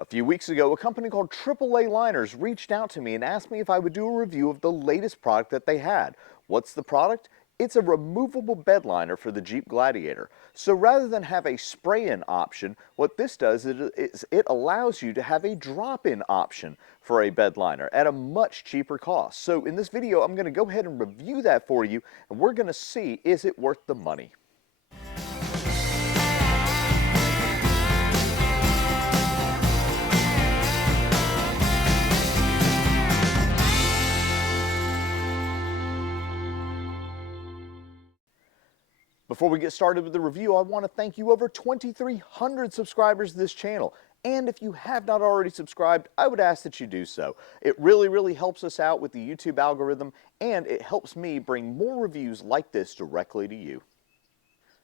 A few weeks ago, a company called TripleALiners reached out to me and asked me if I would do a review of the latest product that they had. What's the product? It's a removable bed liner for the Jeep Gladiator. So rather than have a spray-in option, what this does is it allows you to have a drop-in option for a bed liner at a much cheaper cost. So in this video, I'm going to go ahead and review that for you, and we're going to see, is it worth the money? Before we get started with the review, I want to thank you over 2,300 subscribers to this channel. And if you have not already subscribed, I would ask that you do so. It really helps us out with the YouTube algorithm, and it helps me bring more reviews like this directly to you.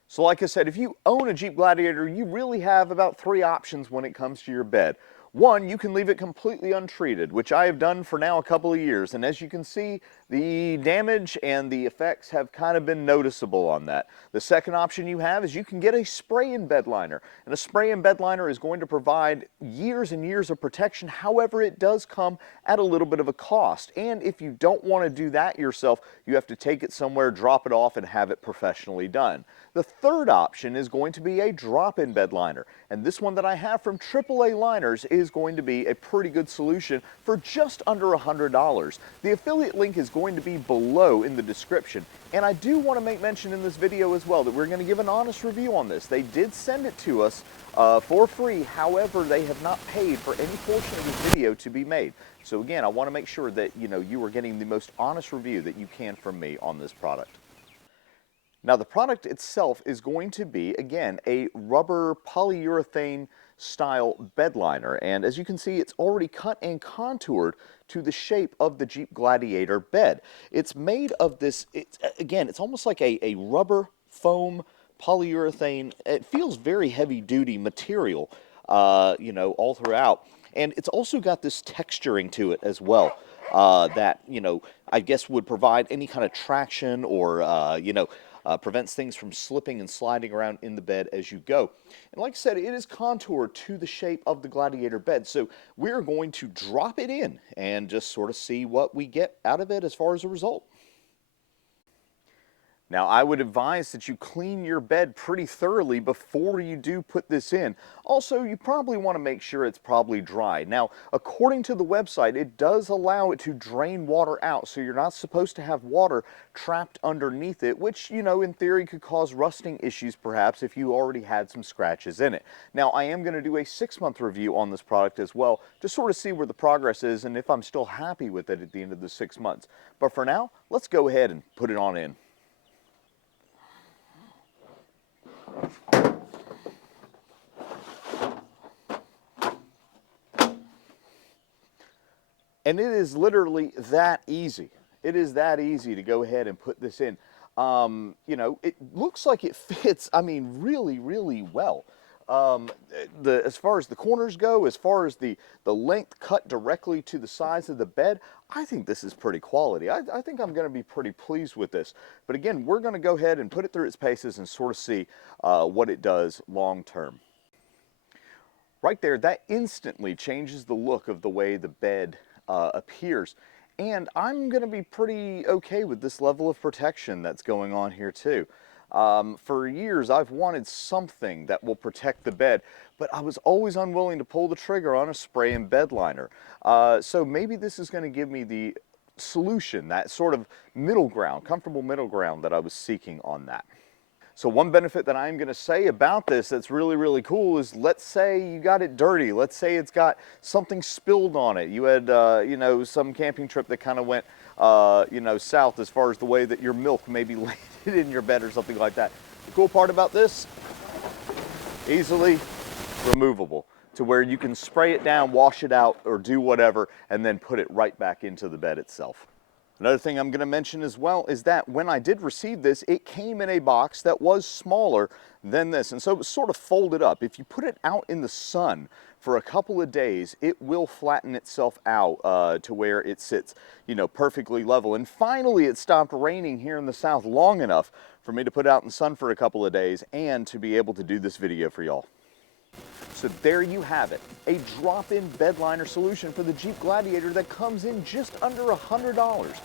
So like I said, if you own a Jeep Gladiator, you really have about 3 options when it comes to your bed. One, you can leave it completely untreated, which I have done for now a couple of years, and as you can see, the damage and the effects have kind of been noticeable on that. The second option you have is you can get a spray-in bed liner, and a spray-in bed liner is going to provide years and years of protection. However, it does come at a little bit of a cost, and if you don't want to do that yourself, you have to take it somewhere, drop it off, and have it professionally done. The third option is going to be a drop-in bed liner, and this one that I have from TripleALiners is going to be a pretty good solution for just under $100. The affiliate link is going to be below in the description, and I do want to make mention in this video as well that we're going to give an honest review on this. They did send it to us for free, however, they have not paid for any portion of this video to be made. So again, I want to make sure that you are getting the most honest review that you can from me on this product. Now the product itself is going to be, again, a rubber polyurethane style bed liner, and as you can see, it's already cut and contoured to the shape of the Jeep Gladiator bed. It's made of this, it's almost like a rubber foam polyurethane. It feels very heavy duty material, all throughout, and it's also got this texturing to it as well. That, I guess would provide any kind of traction or, prevents things from slipping and sliding around in the bed as you go. And like I said, it is contoured to the shape of the Gladiator bed. So we're going to drop it in and just sort of see what we get out of it as far as a result. Now, I would advise that you clean your bed pretty thoroughly before you do put this in. Also, you probably want to make sure it's probably dry. Now, according to the website, it does allow it to drain water out, so you're not supposed to have water trapped underneath it, which, in theory could cause rusting issues perhaps if you already had some scratches in it. Now, I am going to do a 6-month review on this product as well, to sort of see where the progress is and if I'm still happy with it at the end of the 6 months. But for now, let's go ahead and put it on in. And it is literally that easy. It is that easy to go ahead and put this in. It looks like it fits, really well. As far as the corners go, as far as the length cut directly to the sides of the bed, I think this is pretty quality. I think I'm going to be pretty pleased with this. But again, we're going to go ahead and put it through its paces and sort of see what it does long term. Right there, that instantly changes the look of the way the bed appears. And I'm going to be pretty okay with this level of protection that's going on here too. For years, I've wanted something that will protect the bed, but I was always unwilling to pull the trigger on a spray-in bed liner. So maybe this is going to give me the solution, that sort of middle ground, comfortable middle ground that I was seeking on that. So one benefit that I'm going to say about this that's really cool is, let's say you got it dirty. Let's say it's got something spilled on it. You had, some camping trip that kind of went, south as far as the way that your milk maybe landed in your bed or something like that. The cool part about this, easily removable to where you can spray it down, wash it out, or do whatever, and then put it right back into the bed itself. Another thing I'm going to mention as well is that when I did receive this, it came in a box that was smaller than this, and so it was sort of folded up. If you put it out in the sun for a couple of days, it will flatten itself out to where it sits, perfectly level. And finally, it stopped raining here in the south long enough for me to put it out in the sun for a couple of days and to be able to do this video for y'all. So there you have it, a drop-in bed liner solution for the Jeep Gladiator that comes in just under $100.